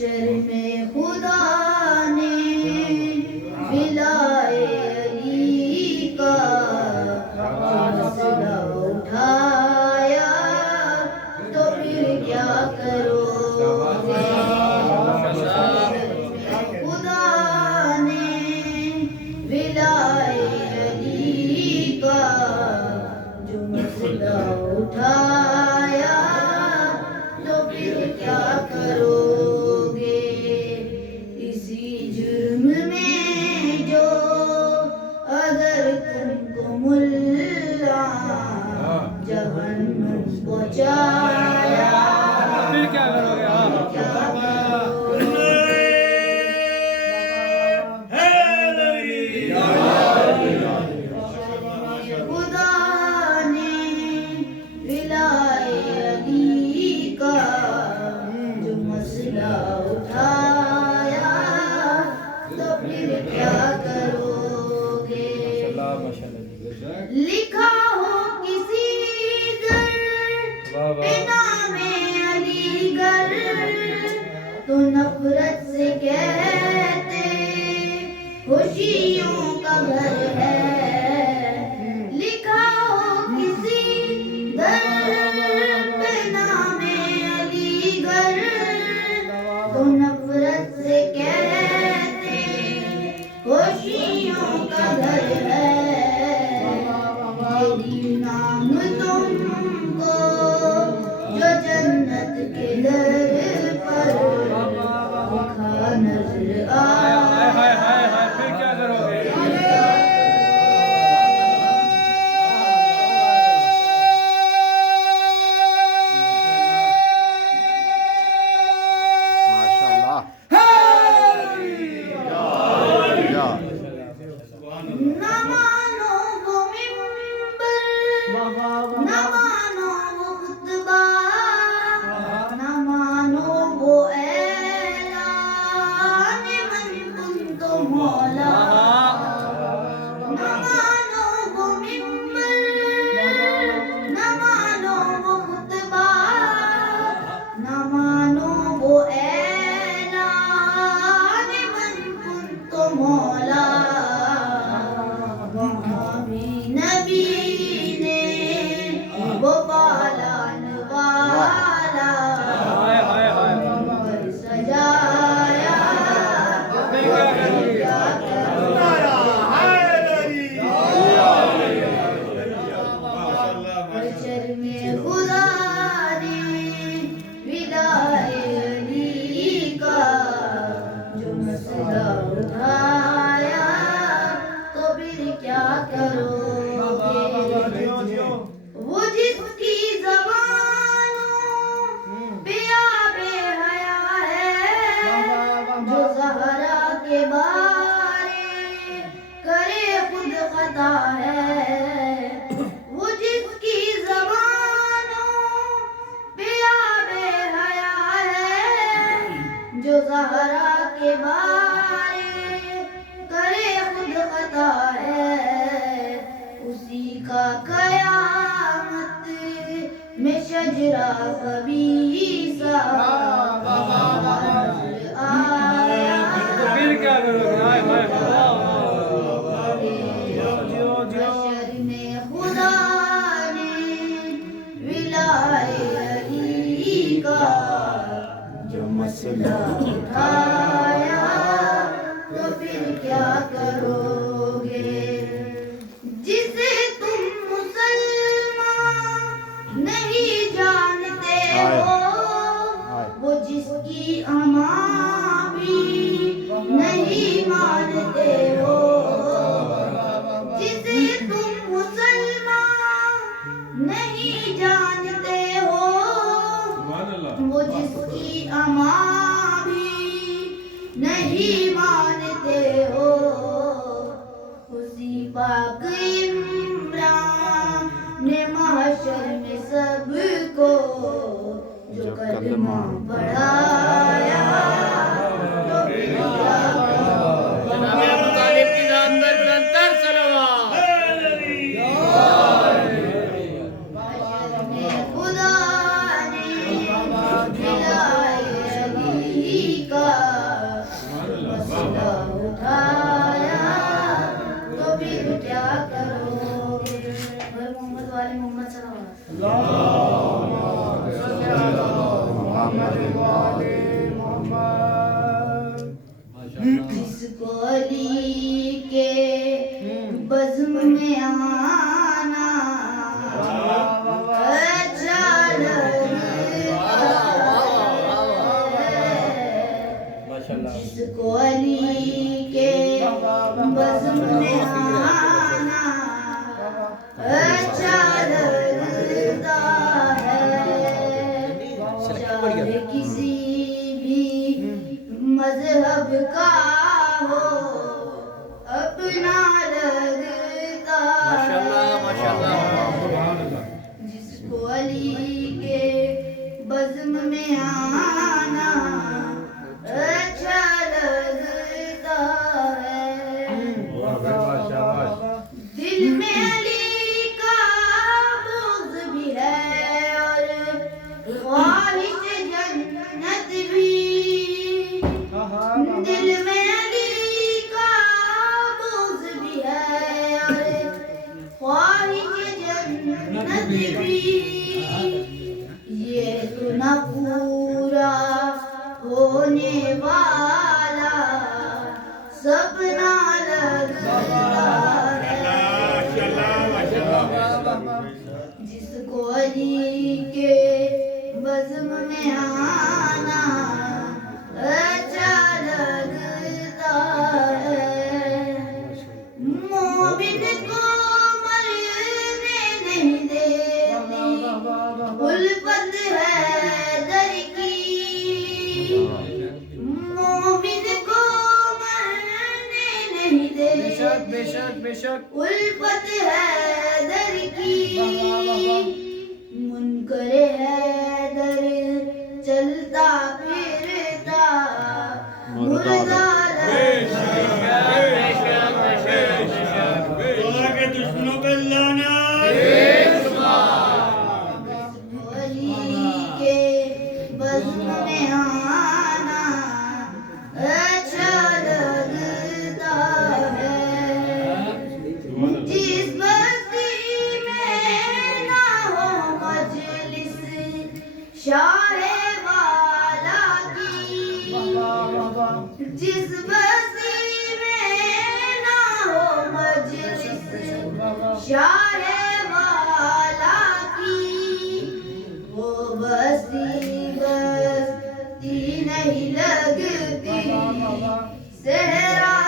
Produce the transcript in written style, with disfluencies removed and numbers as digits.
حشر میں خدا نے ملائے علی کا مسئلہ اٹھایا تو پھر کیا کرو گے؟ خدا نے ملائے علی کا جو مسئلہ اٹھایا تو پھر کیا کرو گے؟ اسی جرم میں جو اگر تم کو ملا جہنم پہنچایا پھر کیا کرو گے؟ خدا نے ولائے علی کا جو مسئلہ اٹھایا تو پھر کیا کرو گے؟ لکھا ہو کسی در پہ نام علی گر تو نفرت سے کہتے خوشیوں کا گھر ہے۔ لکھا ہو کسی در پہ نام علی گر تو نفرت سے کہتے خوشیوں کا گھر ہے۔ یہی نام تم کو جو جنت کے در پر لکھا نظر آیا پھر کیا کرو گے؟ نہ مانو وہ ممبر نہ مانو وہ خطبہ نہ مانو وہ اعلان من کنت مولا۔ نہ مانو وہ ممبر نہ مانو وہ خطبہ نہ مانو وہ اعلان من کنت مولا۔ نبی نے وہ بالان والا پر سجایا کیا کرو؟ حشر میں خدا نے ولائے علی کا جو مسئلہ اٹھایا تو پھر کیا کرو گے؟ وہ جس کی زبانوں پہ آب حیا ہے جو زہرا کے بارے کرے خود خطا ہے۔ وہ جس کی زبانوں پہ آب حیا ہے جو زہرا کے بارے کرے خود خطا ہے۔ اسی کا قیامت میں شجرہ خبیثہ نظر آیا پھر کیا کرو گے؟ حشر میں خدا نے ولائے علی کا جو مسئلہ اٹھایا تو پھر کیا کرو گے؟ جسے تم مسلمان نہیں جانتے ہو وہ جس کی اماں بھی نہیں مانتے ہو۔ جسے تم مسلمان نہیں جانتے ہو وہ جس کی اماں بھی نہیں مانتے ہو۔ اسی پاک عمران نے محشر میں سب کو جو کلمہ پڑھایا تو پھر کیا کرو؟ جناب ابو طالب کی ذات پر بلندتر صلوات۔ حشر میں خدا نے ولائے علی جس کو علی کے بزم میں آنا اچھا لگتا ہے، چاہے کسی بھی مذہب کا ہو اپنا لگتا ہے، جس کو علی کے بزم میں آنا اچھا لگتا ہے، دل میں علی کا بغض بھی ہے اور خواہش جنت بھی، دل میں علی کا بغض بھی ہے اور خواہش جنت بھی، یہ تو نہ پورا ہونے والا سپنا لگتا ہے، جس کو علی کے بزم میں آنا اچھا لگتا ہے، مومن کو مرنے نہیں دیتی الفت ہے در کی، مومن کو مرنے نہیں دیتی الفت ہے در کی، منکر حیدر چلتا پھرتا مردہ لگتا کے دشمنوں پہ لانا علی کے بزم میں آنا اچھا لگتا ہے، جس بستی میں نہ ہو مجلس شاہ والا کی، جس بستی میں نہ ہو مجلس شاہ والا کی، وہ بستی نہیں لگتی صحرا